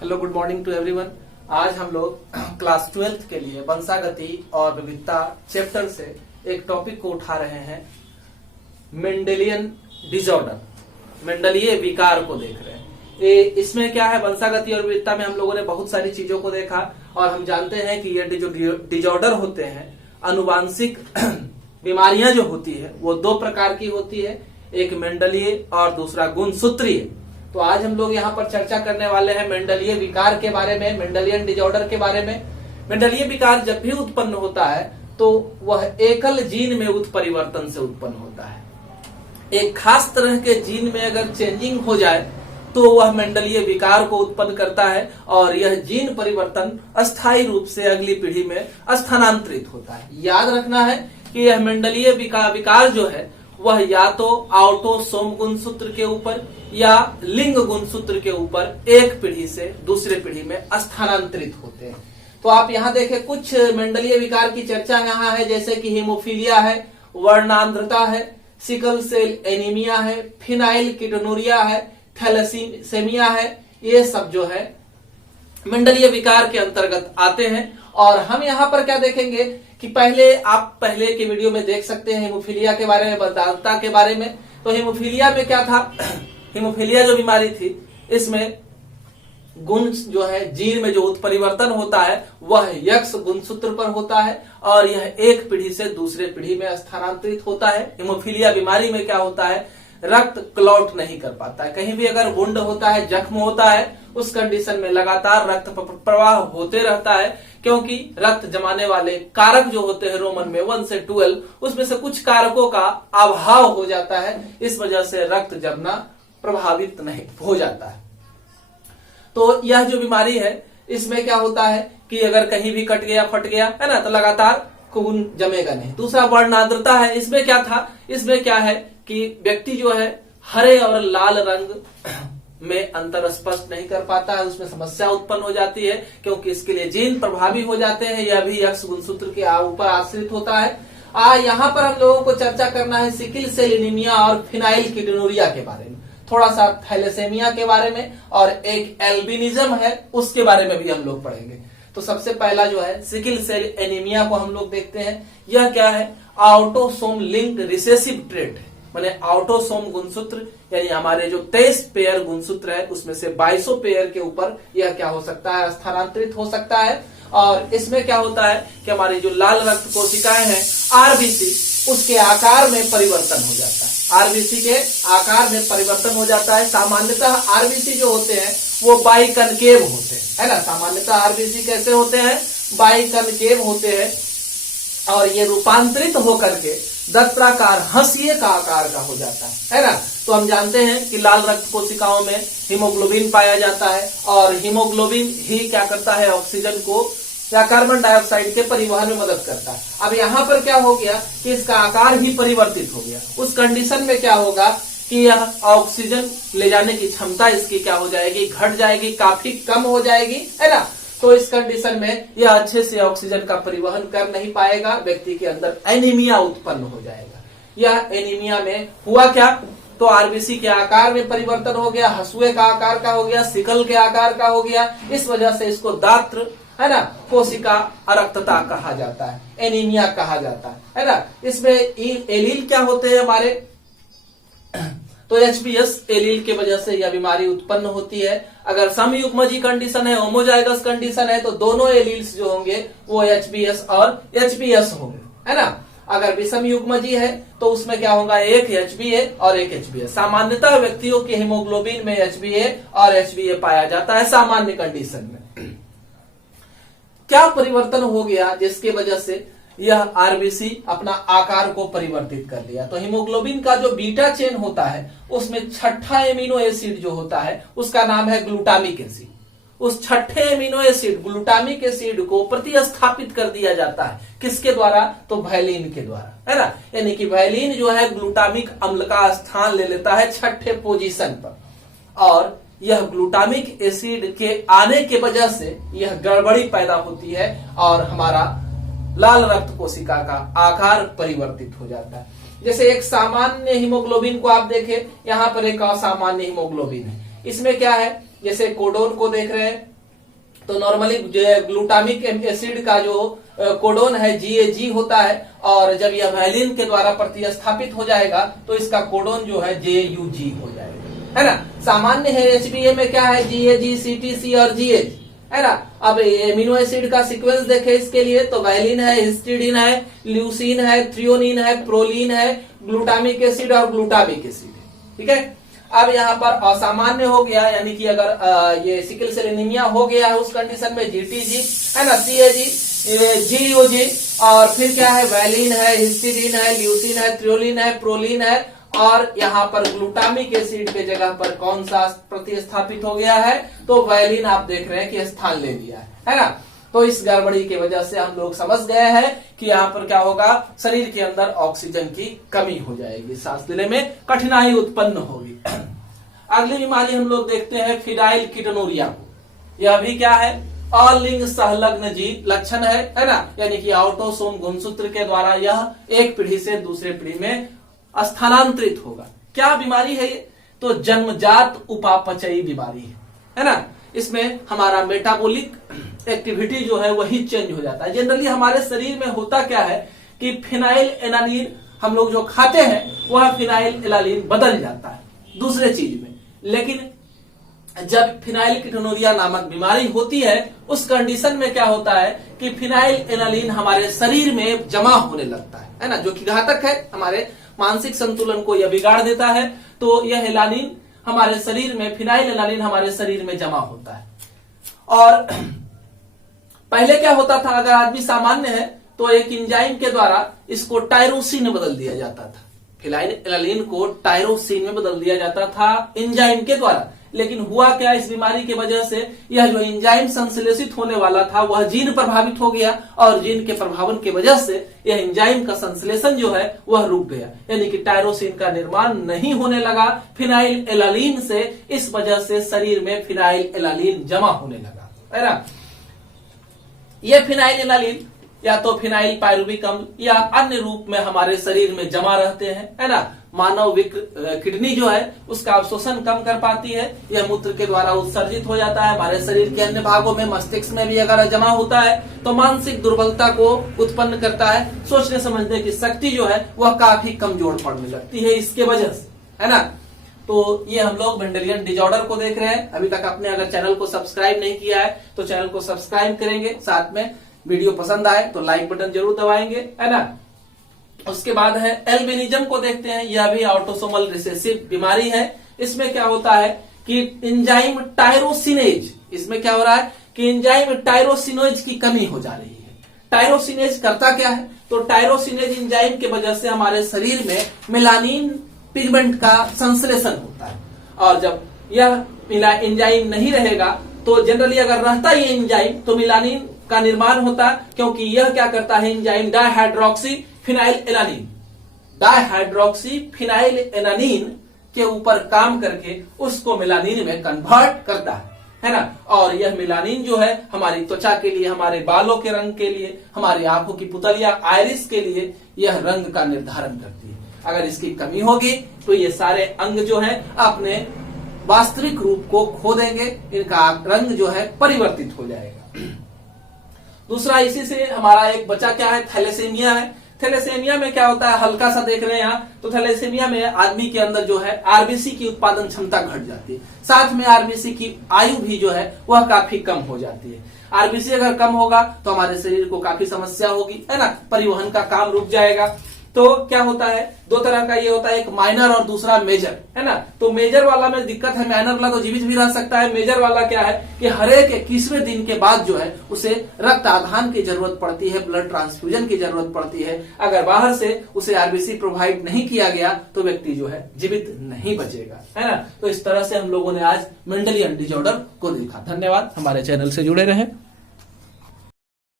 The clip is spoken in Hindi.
Hello, good morning to everyone. आज हम लोग क्लास 12th के लिए वंशागति और विविधता चैप्टर से एक टॉपिक को उठा रहे हैं, मेंडेलियन डिसऑर्डर, मेंडलीय विकार को देख रहे हैं। इसमें क्या है, वंशागति और विविधता में हम लोगों ने बहुत सारी चीजों को देखा और हम जानते हैं कि ये जो डिसऑर्डर होते हैं, अनुवांशिक बीमारियां जो होती है वो दो प्रकार की होती है, एक मेंडलीय और दूसरा गुणसूत्रीय। तो आज हम लोग यहाँ पर चर्चा करने वाले हैं मेंडलीय विकार के बारे में, मेंडलियन डिसऑर्डर के बारे में। मेंडलीय विकार जब भी उत्पन्न होता है तो वह एकल जीन में उत्परिवर्तन से उत्पन्न होता है। एक खास तरह के जीन में अगर चेंजिंग हो जाए तो वह मेंडलीय विकार को उत्पन्न करता है और यह जीन परिवर्तन अस्थायी रूप से अगली पीढ़ी में स्थानांतरित होता है। याद रखना है कि यह मेंडलीय विकार जो है वह या तो ऑटोसोम गुणसूत्र के ऊपर या लिंग गुणसूत्र के ऊपर एक पीढ़ी से दूसरे पीढ़ी में स्थानांतरित होते हैं। तो आप यहाँ देखें, कुछ मेंडलीय विकार की चर्चा यहाँ है, जैसे कि हीमोफीलिया है, वर्णांध्रता है, सिकल सेल एनीमिया है, फिनाइल कीटोनुरिया है, थैलेसीमिया है। ये सब जो है मेंडलीय विकार के अंतर्गत आते हैं। और हम यहाँ पर क्या देखेंगे कि आप पहले के वीडियो में देख सकते हैं हीमोफीलिया के बारे में, बदालता के बारे में। तो हीमोफीलिया में क्या था, हीमोफीलिया जो बीमारी थी, इसमें गुण जो है जीन में जो उत्परिवर्तन होता है वह यक्स गुणसूत्र पर होता है और यह एक पीढ़ी से दूसरे पीढ़ी में स्थानांतरित होता है। हीमोफीलिया बीमारी में क्या होता है, रक्त क्लॉट नहीं कर पाता है। कहीं भी अगर वुंड होता है, जख्म होता है, उस कंडीशन में लगातार रक्त प्रवाह होते रहता है, क्योंकि रक्त जमाने वाले कारक जो होते हैं रोमन में 1 से 12, उसमें से कुछ कारकों का अभाव हो जाता है। इस वजह से रक्त जमना प्रभावित नहीं हो जाता है। तो यह जो बीमारी है, इसमें क्या होता है कि अगर कहीं भी कट गया, फट गया है ना, तो लगातार खून जमेगा नहीं। दूसरा वर्णांध्रता है। इसमें क्या था, इसमें क्या है कि व्यक्ति जो है हरे और लाल रंग में अंतर स्पष्ट नहीं कर पाता है, उसमें समस्या उत्पन्न हो जाती है, क्योंकि इसके लिए जीन प्रभावी हो जाते हैं। यह भी यक्स गुणसूत्र के ऊपर आश्रित होता है। यहाँ पर हम लोगों को चर्चा करना है सिकल सेल एनीमिया और फिनाइल कीटोनुरिया के बारे में, थोड़ा सा थैलेसेमिया के बारे में, और एक एल्बिनिज्म है उसके बारे में भी हम लोग पढ़ेंगे। तो सबसे पहला जो है सिकल सेल एनीमिया को हम लोग देखते हैं। यह क्या है, ऑटोसोम लिंक्ड रिसेसिव ट्रेट है, माने ऑटोसोम गुणसूत्र, यानी हमारे जो 23 पेयर गुणसूत्र है उसमें से 22 पेयर के ऊपर यह क्या हो सकता है, स्थानांतरित हो सकता है। और इसमें क्या होता है कि हमारी जो लाल रक्त कोशिकाएं हैं आरबीसी, उसके आकार में परिवर्तन हो जाता है। आरबीसी के आकार में परिवर्तन हो जाता है। सामान्यतः आरबीसी जो होते हैं वो बाइकनकेव होते हैं, है ना। सामान्यतः आरबीसी कैसे होते हैं, बाइकनकेव होते हैं और ये रूपांतरित होकर के दंत्राकार हंसिए का आकार का हो जाता है ना। तो हम जानते हैं कि लाल रक्त कोशिकाओं में हीमोग्लोबिन पाया जाता है और हीमोग्लोबिन ही क्या करता है, ऑक्सीजन को या कार्बन डाइऑक्साइड के परिवहन में मदद करता है। अब यहाँ पर क्या हो गया कि इसका आकार ही परिवर्तित हो गया। उस कंडीशन में क्या होगा कि यह ऑक्सीजन ले जाने की क्षमता इसकी क्या हो जाएगी, घट जाएगी, काफी कम हो जाएगी, है ना। तो इस कंडीशन में यह अच्छे से ऑक्सीजन का परिवहन कर नहीं पाएगा, व्यक्ति के अंदर एनीमिया उत्पन्न हो जाएगा। यह एनीमिया में हुआ क्या, तो आरबीसी के आकार में परिवर्तन हो गया, हसुए का आकार का हो गया, सिकल के आकार का हो गया। इस वजह से इसको दात्र, है ना, कोशिका अरक्तता कहा जाता है, एनीमिया कहा जाता है ना। इसमें एलील क्या होते हैं हमारे, तो एचबीएस एलील के वजह से यह बीमारी उत्पन्न होती है। अगर समयुग्मजी कंडीशन है, होमोजाइगस कंडीशन है, तो दोनों एलील्स जो होंगे वो एचबीएस और एचबीएस होंगे, है ना। अगर विषम युग्मजी है तो उसमें क्या होगा, एक एचबीए और एक एचबीएस। सामान्यतः व्यक्तियों के हीमोग्लोबिन में एचबीए और एचबीए पाया जाता है सामान्य कंडीशन में। क्या परिवर्तन हो गया जिसकी वजह से यह आरबीसी अपना आकार को परिवर्तित कर लिया, तो हीमोग्लोबिन का जो बीटा चेन होता है उसमें छठा एमिनो एसिड जो होता है उसका नाम है ग्लूटामिक एसिड। उस छठे एमिनो एसिड ग्लूटामिक एसिड को प्रतिस्थापित कर दिया जाता है, किसके द्वारा, तो वैलिन के द्वारा, है ना। यानी कि वैलिन जो है ग्लूटामिक अम्ल का स्थान ले लेता है छठे पोजीशन पर, और यह ग्लूटामिक एसिड के आने के वजह से यह गड़बड़ी पैदा होती है और हमारा लाल रक्त कोशिका का आकार परिवर्तित हो जाता है। जैसे एक सामान्य हीमोग्लोबिन को आप देखें, यहाँ पर एक असामान्य हीमोग्लोबिन है। इसमें क्या है, जैसे कोडोन को देख रहे हैं तो नॉर्मली ग्लूटामिक एसिड का जो कोडोन है GAG होता है, और जब यह वैलिन के द्वारा प्रतिस्थापित हो जाएगा तो इसका कोडोन जो है JUG हो जाएगा, है ना। सामान्य है HBA में क्या है, GAG, CTC और GH, है ना। अब एमिनो एसिड का सीक्वेंस देखे इसके लिए तो वैलिन है, हिस्टिडीन है, ल्यूसीन है, थ्रियोनिन है, प्रोलीन है, ग्लूटामिक एसिड और ग्लूटामिक एसिड है, ठीक है। अब यहाँ पर असामान्य हो गया, यानी कि अगर ये सिकल सेल एनीमिया हो गया है उस कंडीशन में GTG, है ना, CAG, GUG, और फिर क्या है, वैलिन है, हिस्टिडीन है, ल्यूसीन है, थ्रियोलिन है, प्रोलीन है, और यहाँ पर ग्लूटामिक एसिड के जगह पर कौन सा प्रतिस्थापित हो गया है, तो वैलिन आप देख रहे हैं कि स्थान ले लिया है ना। तो इस गड़बड़ी की वजह से हम लोग समझ गए हैं कि यहाँ पर क्या होगा, शरीर के अंदर ऑक्सीजन की कमी हो जाएगी, सांस लेने में कठिनाई उत्पन्न होगी। अगली बीमारी हम लोग देखते हैं फिनाइल कीटोनुरिया को। यह भी क्या है, अलिंग संलग्न जीव लक्षण है ना, यानी कि ऑटोसोम गुणसूत्र के द्वारा यह एक पीढ़ी से दूसरे पीढ़ी में स्थानांतरित होगा। क्या बीमारी है ये, तो जन्मजात उपापचयी बीमारी है ना। इसमें हमारा मेटाबॉलिक एक्टिविटी जो है वही चेंज हो जाता है। जनरली हमारे शरीर में होता क्या है कि फिनाइल एलानिन हम लोग जो खाते हैं वह फिनाइल एलानिन बदल जाता है दूसरे चीज में, लेकिन जब फिनाइल कीटोनुरिया नामक बीमारी होती है उस कंडीशन में क्या होता है कि फिनाइल एलानिन हमारे शरीर में जमा होने लगता है ना, जो कि घातक है, हमारे मानसिक संतुलन को यह बिगाड़ देता है। तो यह एलानिन हमारे शरीर में, फिनाइल एलानिन हमारे शरीर में जमा होता है। और पहले क्या होता था, अगर आदमी सामान्य है तो एक एंजाइम के द्वारा इसको टायरोसिन में बदल दिया जाता था, फिनाइल एलानिन को टायरोसिन में बदल दिया जाता था एंजाइम के द्वारा। लेकिन हुआ क्या, इस बीमारी की वजह से यह जो एंजाइम संश्लेषित होने वाला था वह जीन प्रभावित हो गया, और जीन के प्रभावन की वजह से यह एंजाइम का संश्लेषण जो है वह रुक गया, यानी कि टायरोसिन का निर्माण नहीं होने लगा फिनाइल एलानिन से। इस वजह से शरीर में फिनाइल एलानिन जमा होने लगा, है ना। यह फिनाइल एलानिन या तो फिनाइल पायरुविक अम्ल या अन्य रूप में हमारे शरीर में जमा रहते हैं, है ना। मानव किडनी जो है उसका अवशोषण कम कर पाती है, यह मूत्र के द्वारा उत्सर्जित हो जाता है। हमारे शरीर के अन्य भागों में, मस्तिष्क में भी अगर जमा होता है तो मानसिक दुर्बलता को उत्पन्न करता है, सोचने समझने की शक्ति जो है वह काफी कमजोर पड़ने लगती है इसके वजह से, है ना। तो ये हम लोग मेंडेलियन डिजॉर्डर को देख रहे हैं। अभी तक आपने अगर चैनल को सब्सक्राइब नहीं किया है तो चैनल को सब्सक्राइब करेंगे, साथ में वीडियो पसंद आए तो लाइक बटन जरूर दबाएंगे, है ना। उसके बाद है एल्बिनिज्म को देखते हैं। यह भी ऑटोसोमल रिसेसिव बीमारी है। इसमें क्या होता है कि एंजाइम टायरोसिनेज, इसमें क्या हो रहा है कि एंजाइम टायरोसिनेज की कमी हो जा रही है। टायरोसिनेज करता क्या है, तो टायरोसिनेज एंजाइम की वजह से हमारे शरीर में मेलानिन पिगमेंट का संश्लेषण होता है, और जब यह एंजाइम नहीं रहेगा तो जनरली अगर रहता ये एंजाइम तो मेलानिन का निर्माण होता, क्योंकि यह क्या करता है, enzyme dihydroxy phenyl alanine, dihydroxy phenyl alanine के ऊपर काम करके उसको मेलानिन में कन्वर्ट करता है ना। और यह मेलानिन जो है हमारी त्वचा के लिए, हमारे बालों के रंग के लिए, हमारी आंखों की पुतलिया आयरिस के लिए यह रंग का निर्धारण करती है। अगर इसकी कमी होगी तो ये सारे अंग जो है अपने वास्तविक रूप को खो देंगे, इनका रंग जो है परिवर्तित हो जाएगा। दूसरा इसी से हमारा एक बचा क्या है, थैलेसीमिया है। थैलेसीमिया में क्या होता है, हल्का सा देख रहे हैं यहाँ, तो थैलेसीमिया में आदमी के अंदर जो है आरबीसी की उत्पादन क्षमता घट जाती है, साथ में आरबीसी की आयु भी जो है वह काफी कम हो जाती है। आरबीसी अगर कम होगा तो हमारे शरीर को काफी समस्या होगी, है ना, परिवहन का काम रुक जाएगा। तो क्या होता है, दो तरह का ये होता है, एक माइनर और दूसरा मेजर, है ना। तो मेजर वाला में दिक्कत है, माइनर वाला तो जीवित भी रह सकता है। मेजर वाला क्या है कि हर एक 21वें दिन के बाद जो है उसे रक्त आधान की जरूरत पड़ती है, ब्लड ट्रांसफ्यूजन की जरूरत पड़ती है। अगर बाहर से उसे आरबीसी प्रोवाइड नहीं किया गया तो व्यक्ति जो है जीवित नहीं बचेगा, है ना। तो इस तरह से हम लोगों ने आज मेंडेलियन डिजॉर्डर को देखा। धन्यवाद, हमारे चैनल से जुड़े रहे।